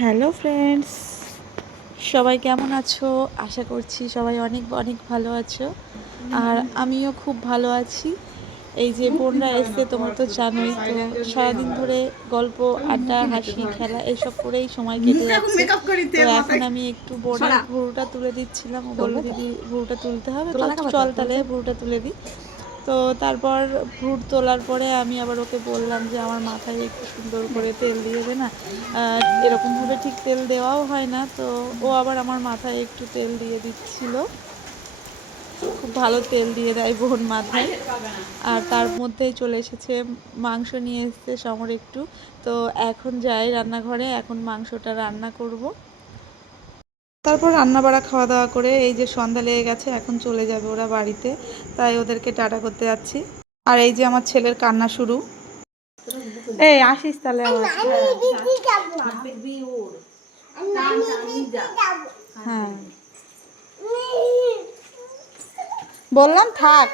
Hello friends, সবাই কেমন আছো? আশা করছি সবাই অনেক অনেক ভালো আছো। আর আমিও খুব ভালো আছি। এই যে বোনরা এসছে, তোমরা তো জানোই, তো সারাদিন ধরে গল্প, আড্ডা, হাসি, খেলা এইসব করেই সময় কেটে যাচ্ছে। তো এখন আমি একটু বোনের ভুরুটা তুলে দিচ্ছিলাম। ও বললো দিদি ভুরুটা তুলতে হবে, তো চল তাহলে ভুরুটা তুলে দিই। তো তারপর ভ্রুট তোলার পরে আমি আবার ওকে বললাম যে আমার মাথায় একটু সুন্দর করে তেল দিয়ে দে না। এরকমভাবে ঠিক তেল দেওয়াও হয় না, তো ও আবার আমার মাথায় একটু তেল দিয়ে দিচ্ছিল। খুব ভালো তেল দিয়ে দেয় বোন মাথায়। আর তার মধ্যেই চলে এসেছে মাংস, নিয়ে এসেছে সমর একটু। তো এখন যাই রান্নাঘরে, এখন মাংসটা রান্না করব। তারপর রান্না বাড়া খাওয়া দাওয়া করে এই যে সন্ধ্যা লেগে গেছে, এখন চলে যাবে ওরা বাড়িতে, তাই ওদেরকে টাটা করতে যাচ্ছি। আর এই যে আমার ছেলের কান্না শুরু। এই আসিস তাহলে হ্যাঁ, বললাম থাক,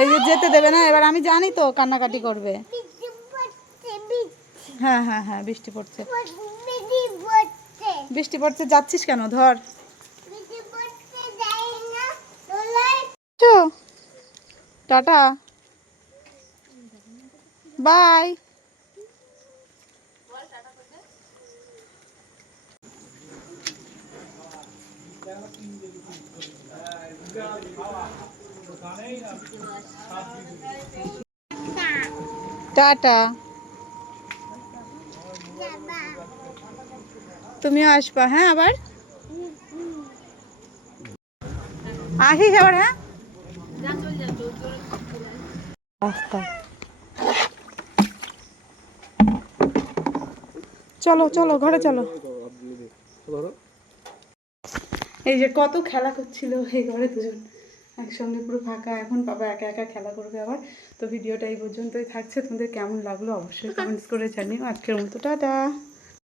এই যে যেতে দেবে না এবার। আমি জানি তো কান্নাকাটি করবে। হ্যাঁ হ্যাঁ হ্যাঁ, বৃষ্টি পড়ছে, বৃষ্টি পড়ছে। যাচ্ছিস কেন? ধর টাটা, বাই। টাটা, তুমিও আসবা হ্যাঁ আবার, আসিস আবার হ্যাঁ। চলো চলো ঘরে চলো। এই যে কত খেলা করছিল এই ঘরে দুজন একসঙ্গে, পুরো ফাঁকা। এখন বাবা একা একা খেলা করবে আবার। তো ভিডিওটা এই পর্যন্তই থাকছে। তোমাদের কেমন লাগলো অবশ্যই কমেন্টস করে জানিও। আজকের মতো টাটা।